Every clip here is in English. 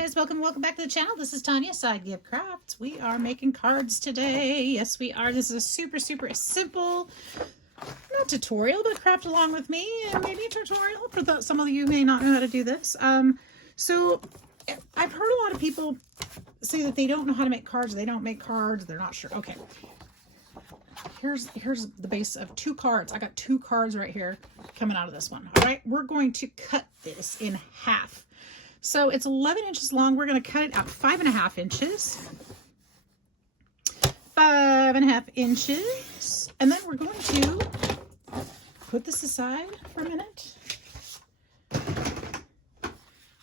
guys, welcome back to the channel. This is Tanya, Sidegigcrafts. We are making cards today. Yes, we are. This is a super simple, not tutorial, but craft along with me, and maybe a tutorial for some of you may not know how to do this. So I've heard a lot of people say that they don't know how to make cards. They don't make cards. They're not sure. Okay. Here's the base of 2 cards. I got 2 cards right here coming out of this one. All right, we're going to cut this in half. So it's 11 inches long. We're going to cut it out 5.5 inches. 5.5 inches. And then we're going to put this aside for a minute.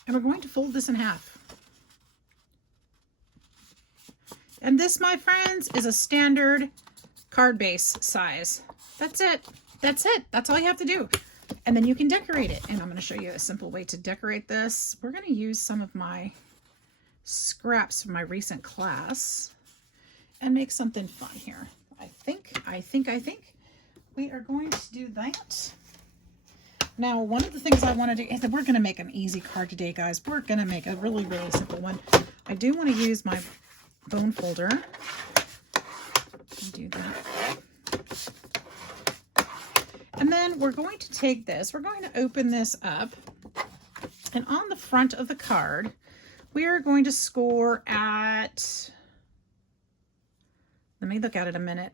And we're going to fold this in half. And this, my friends, is a standard card base size. That's it. That's it. That's all you have to do. And then you can decorate it. And I'm going to show you a simple way to decorate this. We're going to use some of my scraps from my recent class and make something fun here. I think we are going to do that. Now, one of the things I want to do is that we're going to make an easy card today, guys. We're going to make a really simple one. I do want to use my bone folder. Do that. And then we're going to take this, we're going to open this up, and on the front of the card, we are going to score at, let me look at it a minute.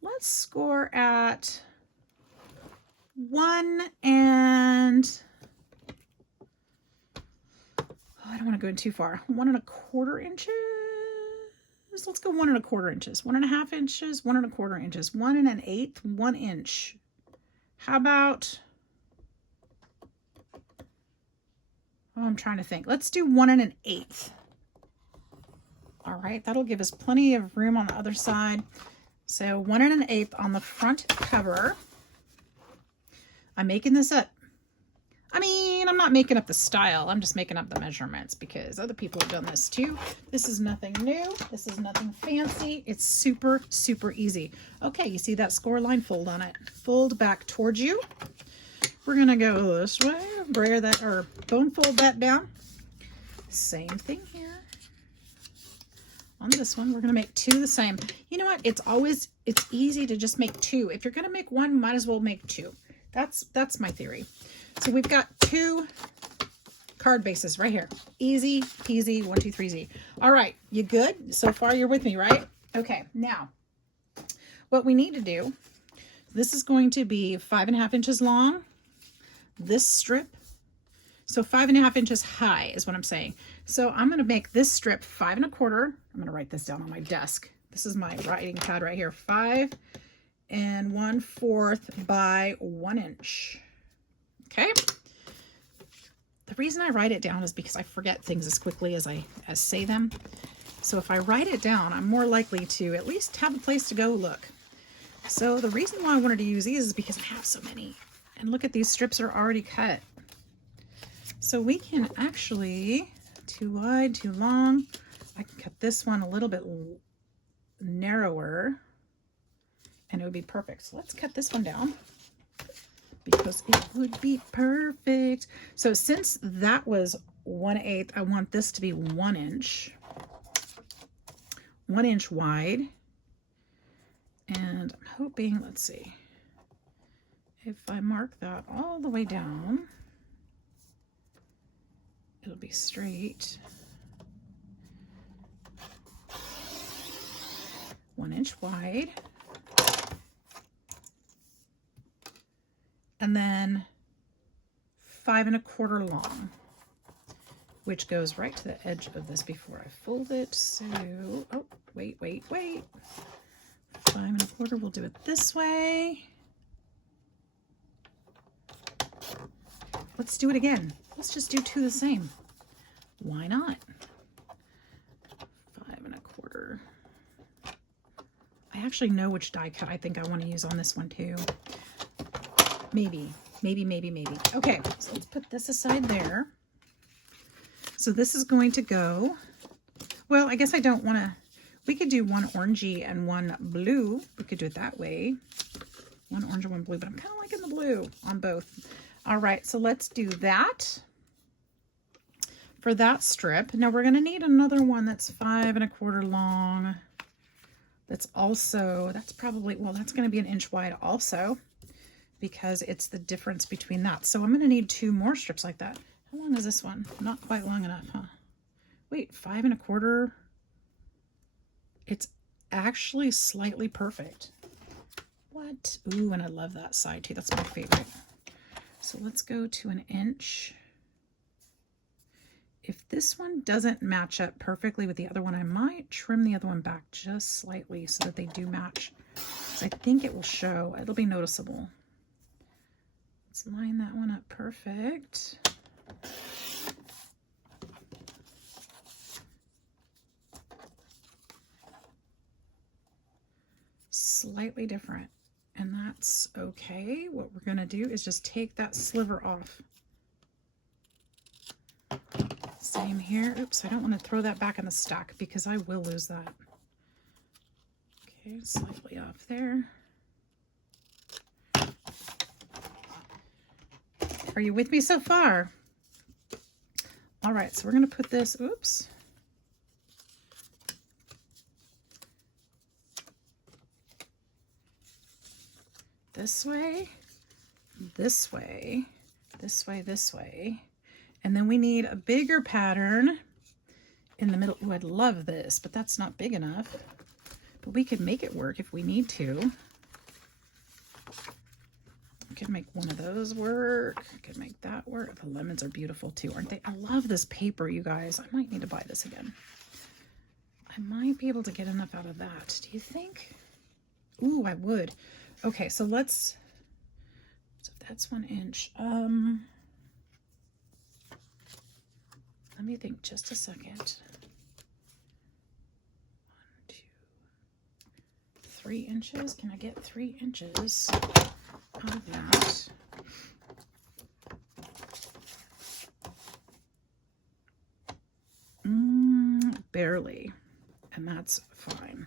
Let's score at 1 and, I don't want to go in too far. 1.25 inches. Let's go 1.25 inches. 1.5 inches, 1.25 inches, 1 1/8, 1 inch. How about, I'm trying to think. Let's do 1 1/8. All right, that'll give us plenty of room on the other side. So 1 1/8 on the front cover. I'm making this up. I mean, I'm not making up the style. I'm just making up the measurements because other people have done this too. This is nothing new. This is nothing fancy. It's super easy. Okay, you see that score line? Fold on it. Fold back towards you. We're going to go this way. Brayer that, or bone fold that down. Same thing here. On this one, we're going to make 2 the same. You know what? It's easy to just make 2. If you're going to make 1, might as well make 2. That's my theory. So we've got 2 card bases right here. Easy peasy, 1, 2, 3, Z. All right, you good? So far you're with me, right? Okay, now what we need to do, this is going to be 5.5 inches long, this strip. So 5.5 inches high is what I'm saying. So I'm going to make this strip 5.25. I'm going to write this down on my desk. This is my writing pad right here. 5 1/4 by 1 inch. Okay. The reason I write it down is because I forget things as quickly as I say them. So if I write it down, I'm more likely to at least have a place to go look. So the reason why I wanted to use these is because I have so many. And look at these strips are already cut. So we can actually, too wide, too long. I can cut this one a little bit narrower and it would be perfect. So let's cut this one down, because it would be perfect. So since that was 1/8, I want this to be 1 inch. 1 inch wide. And I'm hoping, let's see, if I mark that all the way down, it'll be straight. 1 inch wide. And then 5.25 long, which goes right to the edge of this before I fold it. So, oh, wait. 5.25, we'll do it this way. Let's do it again. Let's just do 2 the same. Why not? 5.25. I actually know which die cut I think I want to use on this one too. Maybe. Okay, so let's put this aside there. So this is going to go, well, I guess I don't want to, we could do 1 orangey and 1 blue. We could do it that way. 1 orange and 1 blue, but I'm kind of liking the blue on both. All right, so let's do that for that strip. Now we're gonna need another one that's 5 1/4 long. That's also, that's probably, well, that's gonna be an inch wide also, because it's the difference between that. So I'm gonna need 2 more strips like that. How long is this one? Not quite long enough, huh? Wait, 5 1/4. It's actually slightly perfect. What? Ooh, and I love that side too. That's my favorite. So let's go to an inch. If this one doesn't match up perfectly with the other one, I might trim the other one back just slightly so that they do match. So I think it will show. It'll be noticeable. Let's line that one up perfect. Slightly different, and that's okay. What we're going to do is just take that sliver off. Same here. Oops, I don't want to throw that back in the stack because I will lose that. Okay, slightly off there. Are you with me so far? All right, so we're going to put this, oops. This way, this way, this way, this way. And then we need a bigger pattern in the middle. Oh, I'd love this, but that's not big enough. But we could make it work if we need to. I could make one of those work. I could make that work. The lemons are beautiful too, aren't they? I love this paper, you guys. I might need to buy this again. I might be able to get enough out of that. Do you think? Ooh, I would. Okay, so let's, so that's 1 inch. Let me think just a second. 1, 2, 3 inches. Can I get 3 inches out of that? Barely, and that's fine.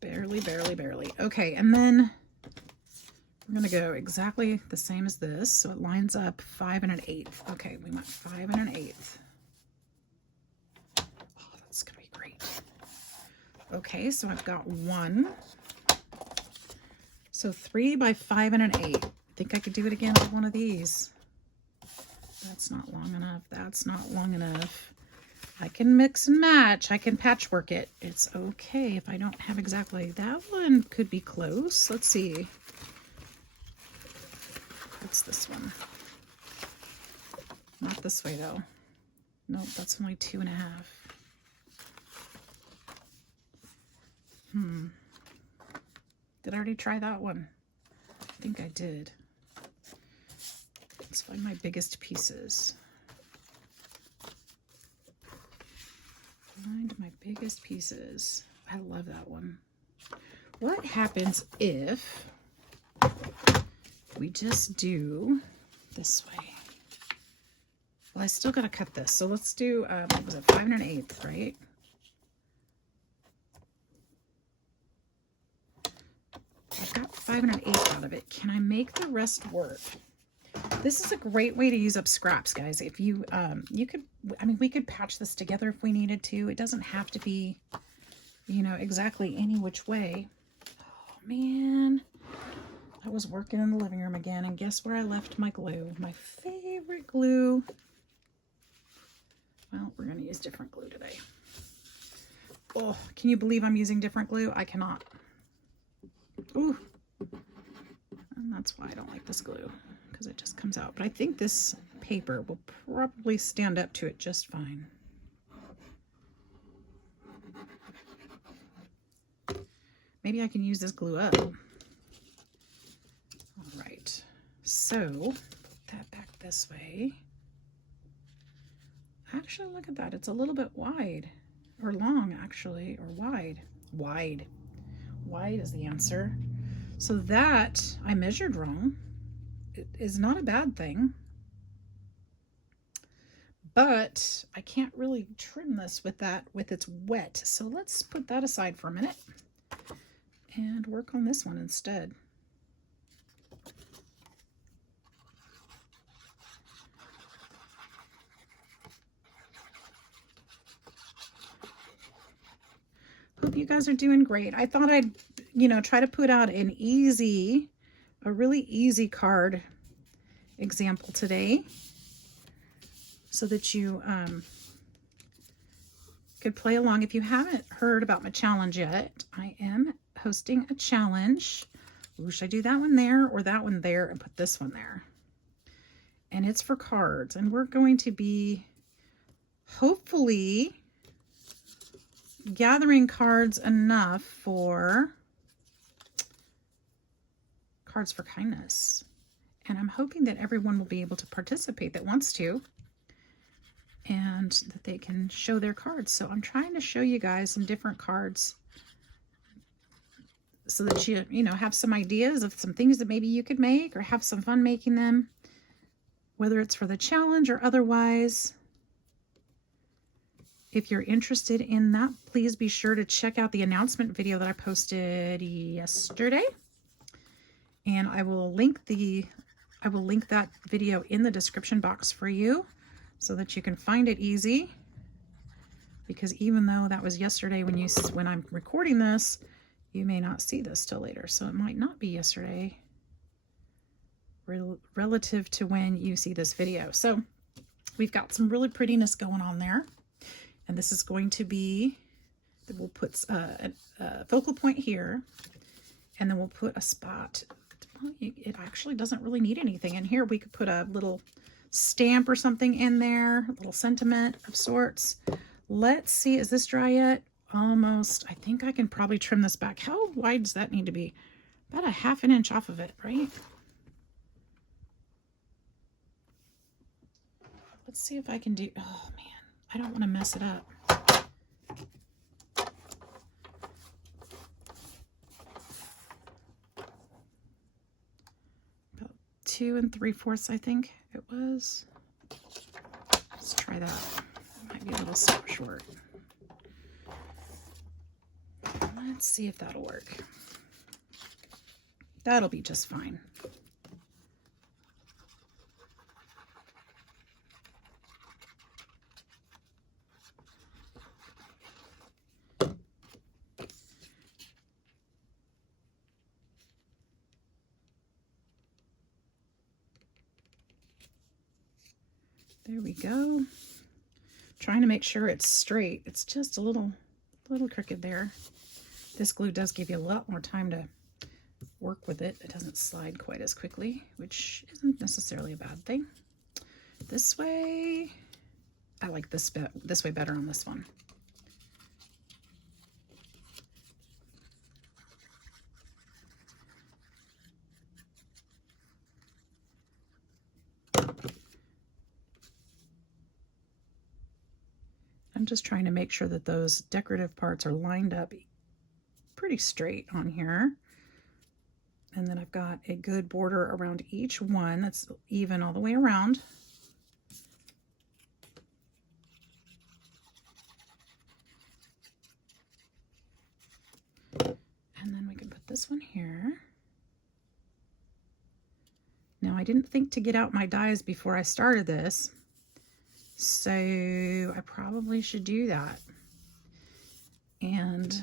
Barely, barely, barely. Okay, and then we're gonna go exactly the same as this, so it lines up 5 1/8. Okay, we went 5 1/8. Oh, that's gonna be great. Okay, so I've got 1. So 3 by 5 1/8. I think I could do it again with one of these. That's not long enough. That's not long enough. I can mix and match. I can patchwork it. It's okay if I don't have exactly. That one could be close. Let's see. What's this one? Not this way though. Nope, that's only 2 1/2. Did I already try that one? I think I did. Let's find my biggest pieces. Find my biggest pieces. I love that one. What happens if we just do this way? Well, I still got to cut this. So let's do, what was it, 5 1/8, right? I've got 5 1/8 out of it. Can I make the rest work? This is a great way to use up scraps, guys. If you, you could, I mean, we could patch this together if we needed to. It doesn't have to be, you know, exactly any which way. Oh, man. I was working in the living room again, and guess where I left my glue? My favorite glue. Well, we're going to use different glue today. Oh, can you believe I'm using different glue? I cannot. Ooh. And that's why I don't like this glue, because it just comes out. But I think this paper will probably stand up to it just fine. Maybe I can use this glue up. All right, so put that back this way. Actually, look at that. It's a little bit wide, or long actually, or wide. Wide. Wide is the answer. So that I measured wrong. It is not a bad thing. But I can't really trim this with that, with it's wet. So let's put that aside for a minute and work on this one instead. hope you guys are doing great. I thought I'd, try to put out a really easy card example today so that you could play along. If you haven't heard about my challenge yet, I am hosting a challenge. Ooh, should I do that one there or that one there and put this one there? And it's for cards, and we're going to be hopefully gathering cards enough for Cards for Kindness. And I'm hoping that everyone will be able to participate that wants to, and that they can show their cards. So I'm trying to show you guys some different cards so that you have some ideas of some things that maybe you could make or have some fun making them, whether it's for the challenge or otherwise. If you're interested in that, please be sure to check out the announcement video that I posted yesterday. And I will link that video in the description box for you so that you can find it easy. Because even though that was yesterday when I'm recording this, you may not see this till later. So it might not be yesterday relative to when you see this video. So we've got some really prettiness going on there. And this is going to be, we'll put a focal point here, and then we'll put a spot. Well, it actually doesn't really need anything in here. We could put a little stamp or something in there, a little sentiment of sorts. Let's see, is this dry yet? Almost. I think I can probably trim this back. How wide does that need to be? About a ½ inch off of it, right? Let's see if I can do, oh man. I don't want to mess it up. About 2 3/4, I think it was. Let's try that. It might be a little short. Let's see if that'll work. That'll be just fine. There we go. Trying to make sure it's straight. It's just a little crooked there. This glue does give you a lot more time to work with it. It doesn't slide quite as quickly, which isn't necessarily a bad thing. This way, I like this way better on this one. I'm just trying to make sure that those decorative parts are lined up pretty straight on here. And then I've got a good border around each one that's even all the way around. And then we can put this one here. Now I didn't think to get out my dies before I started this, so I probably should do that. And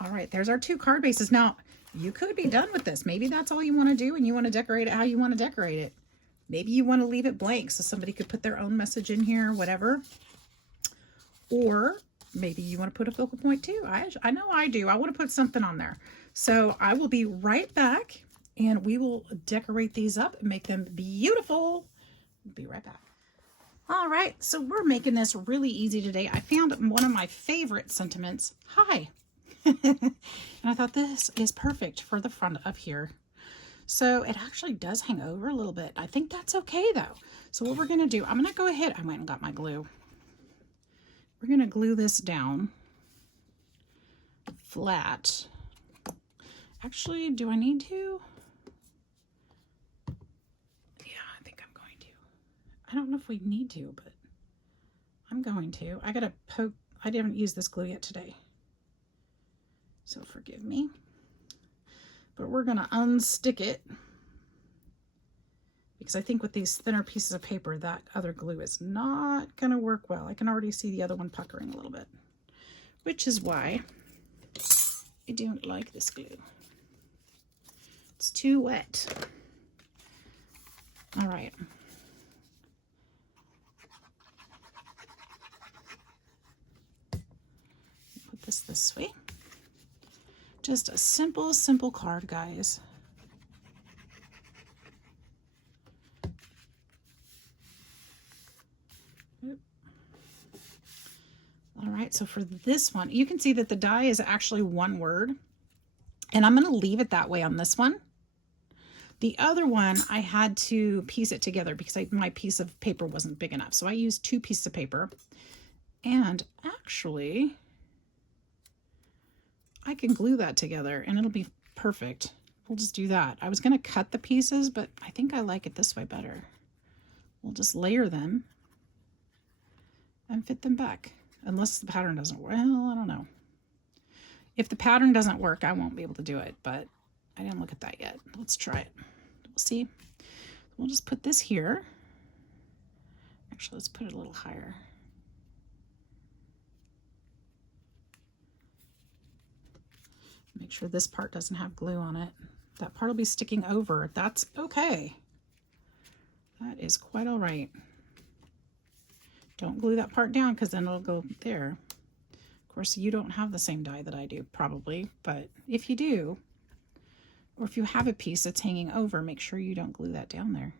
all right, there's our 2 card bases. Now you could be done with this. Maybe that's all you want to do and you want to decorate it how you want to decorate it. Maybe you want to leave it blank so somebody could put their own message in here, whatever. Or maybe you want to put a focal point too. I know I do. I want to put something on there. So I will be right back and we will decorate these up and make them beautiful. Be right back. All right, so we're making this really easy today. I found one of my favorite sentiments. Hi. And I thought this is perfect for the front of here. So it actually does hang over a little bit. I think that's okay though. So what we're gonna do, I'm gonna go ahead, I went and got my glue. We're gonna glue this down flat. Actually, do I need to? Yeah, I think I'm going to. I don't know if we need to, but I'm going to. I gotta poke, I didn't use this glue yet today, so forgive me. But we're gonna unstick it because I think with these thinner pieces of paper, that other glue is not gonna work well. I can already see the other one puckering a little bit, which is why I don't like this glue. It's too wet. All right. Put this way. Just a simple, simple card, guys. All right, so for this one, you can see that the die is actually one word, and I'm going to leave it that way on this one. The other one, I had to piece it together because my piece of paper wasn't big enough. So I used 2 pieces of paper, and actually, I can glue that together and it'll be perfect. We'll just do that. I was going to cut the pieces, but I think I like it this way better. We'll just layer them and fit them back. Unless the pattern doesn't work. Well, I don't know. If the pattern doesn't work, I won't be able to do it, but I didn't look at that yet. Let's try it. We'll see. We'll just put this here. Actually, let's put it a little higher. Make sure this part doesn't have glue on it. That part will be sticking over. That's okay. That is quite all right. Don't glue that part down because then it'll go there. Of course, you don't have the same die that I do, probably, but if you do, or if you have a piece that's hanging over, make sure you don't glue that down there.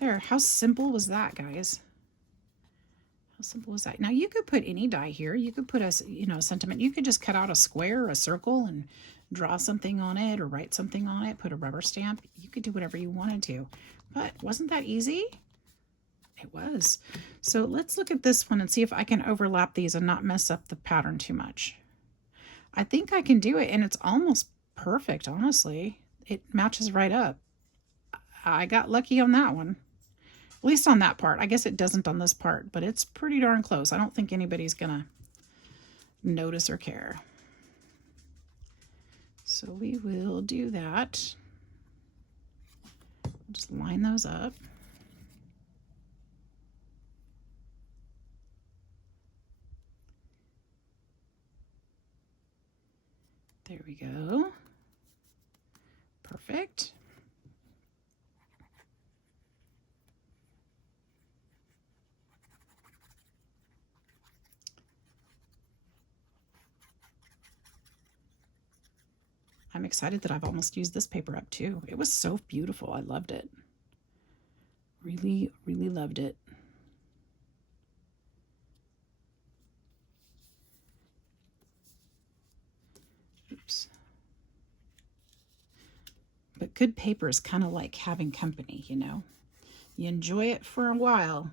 There, how simple was that, guys? How simple was that? Now you could put any die here. You could put a, sentiment. You could just cut out a square or a circle and draw something on it or write something on it, put a rubber stamp. You could do whatever you wanted to. But wasn't that easy? It was. So let's look at this one and see if I can overlap these and not mess up the pattern too much. I think I can do it, and it's almost perfect, honestly. It matches right up. I got lucky on that one. At least on that part. I guess it doesn't on this part, but it's pretty darn close. I don't think anybody's gonna notice or care. So we will do that. Just line those up. There we go. Perfect. I'm excited that I've almost used this paper up too. It was so beautiful. I loved it. Really, really loved it. Oops. But good paper is kind of like having company, you know. You enjoy it for a while,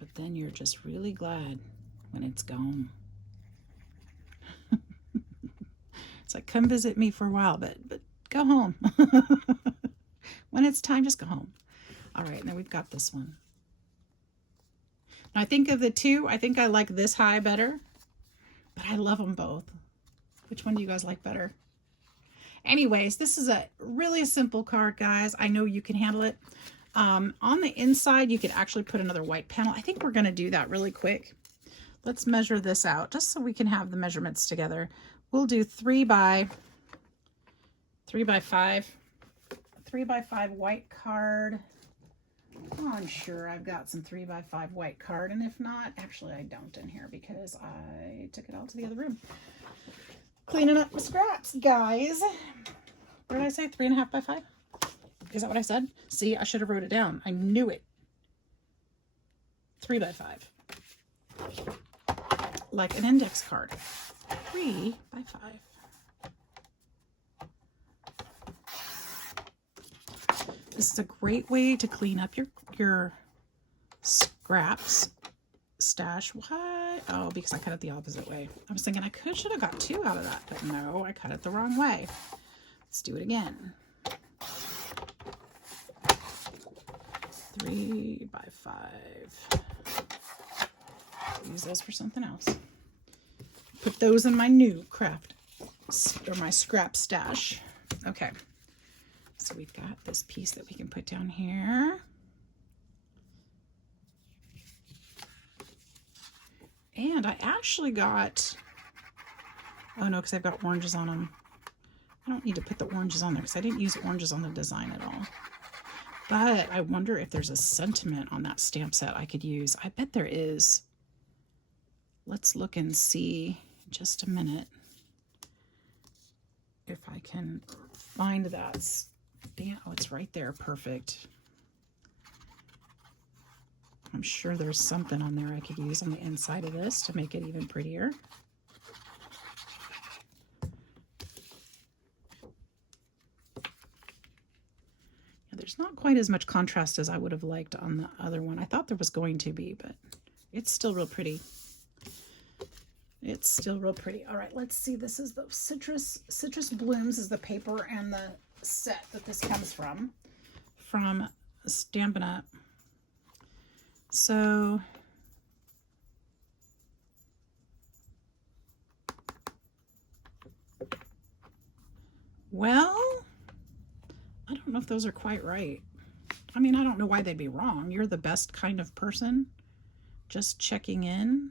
but then you're just really glad when it's gone. It's like, come visit me for a while, but go home. When it's time, just go home. All right, now we've got this one. Now I think of the two, I think I like this high better, but I love them both. Which one do you guys like better? Anyways, this is a really simple card, guys. I know you can handle it. On the inside, you could actually put another white panel. I think we're going to do that really quick. Let's measure this out just so we can have the measurements together. We'll do 3 by 5 white card. Oh, I'm sure I've got some 3 by 5 white card, and if not, actually I don't in here because I took it all to the other room. Cleaning up my scraps, guys. What did I say? 3.5 by 5? Is that what I said? See, I should have wrote it down. I knew it. 3 by 5. Like an index card. 3 by 5. This is a great way to clean up your scraps stash. What? Oh, because I cut it the opposite way. I was thinking I should have got 2 out of that, but no, I cut it the wrong way. Let's do it again. 3 by 5. Use those for something else. Put those in my new craft or my scrap stash. Okay. So we've got this piece that we can put down here. And I actually got, oh no, because I've got oranges on them. I don't need to put the oranges on there because I didn't use oranges on the design at all. But I wonder if there's a sentiment on that stamp set I could use. I bet there is. Let's look and see just a minute if I can find that stamp. Oh, it's right there. Perfect. I'm sure there's something on there I could use on the inside of this to make it even prettier. There's not quite as much contrast as I would have liked on the other one. I thought there was going to be, but it's still real pretty. It's still real pretty. All right, let's see. This is the Citrus Blooms is the paper and the set that this comes from Stampin' Up. So well, I don't know if those are quite right. I mean, I don't know why they'd be wrong. You're the best kind of person. Just checking in.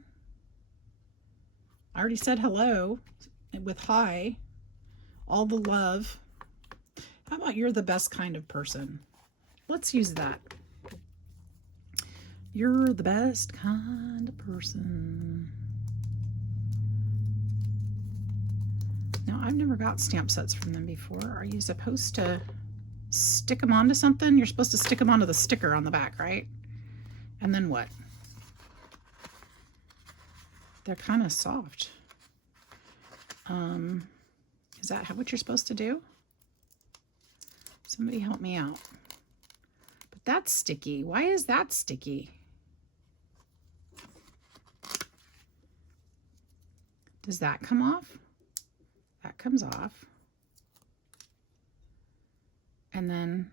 I already said hello with hi. All the love. How about you're the best kind of person? Let's use that. You're the best kind of person. Now, I've never got stamp sets from them before. Are you supposed to stick them onto something? You're supposed to stick them onto the sticker on the back, right? And then what? They're kind of soft. Is that what you're supposed to do? Somebody help me out. But that's sticky. Why is that sticky? Does that come off? That comes off. And then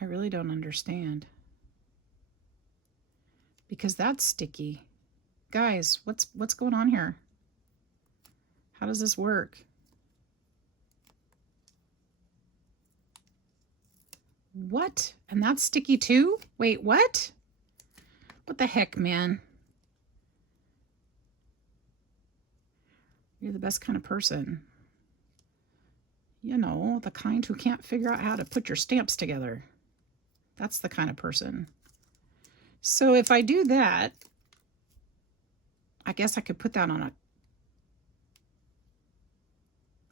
I really don't understand. Because that's sticky. Guys, what's going on here? How does this work? What? And that's sticky too? Wait, what? What the heck, man? You're the best kind of person. You know, the kind who can't figure out how to put your stamps together. That's the kind of person. So if I do that, I guess I could put that on a...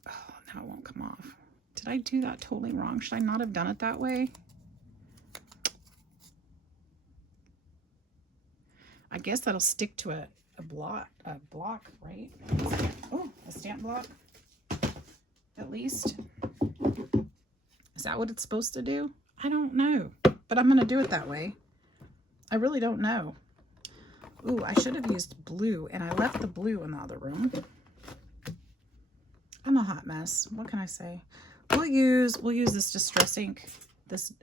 Oh, now it won't come off. Did I do that totally wrong? Should I not have done it that way? I guess that'll stick to a block, right? Oh, a stamp block, at least. Is that what it's supposed to do? I don't know, but I'm going to do it that way. I really don't know. Ooh, I should have used blue, and I left the blue in the other room. I'm a hot mess. What can I say? We'll use this distress ink, this,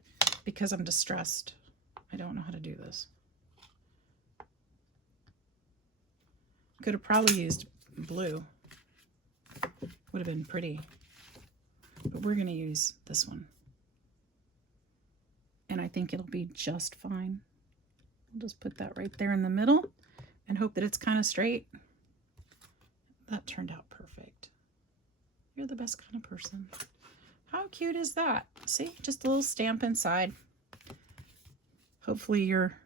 because I'm distressed. I don't know how to do this. Could have probably used blue. Would have been pretty. But we're going to use this one. And I think it'll be just fine. I'll just put that right there in the middle and hope that it's kind of straight. That turned out perfect. You're the best kind of person. How cute is that? See, just a little stamp inside. Hopefully you're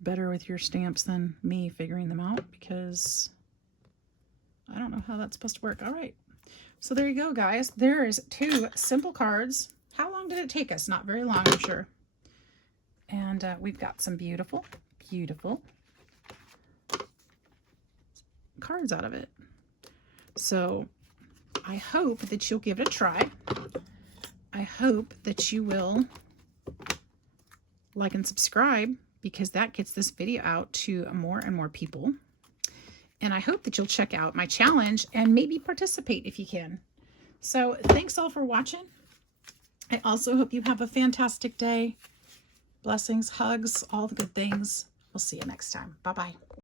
better with your stamps than me figuring them out, because I don't know how that's supposed to work. All right. So there you go, guys. There's 2 simple cards. How long did it take us? Not very long, I'm sure. And we've got some beautiful, beautiful cards out of it. So I hope that you'll give it a try. I hope that you will like and subscribe, because that gets this video out to more and more people. And I hope that you'll check out my challenge and maybe participate if you can. So thanks all for watching. I also hope you have a fantastic day. Blessings, hugs, all the good things. We'll see you next time. Bye-bye.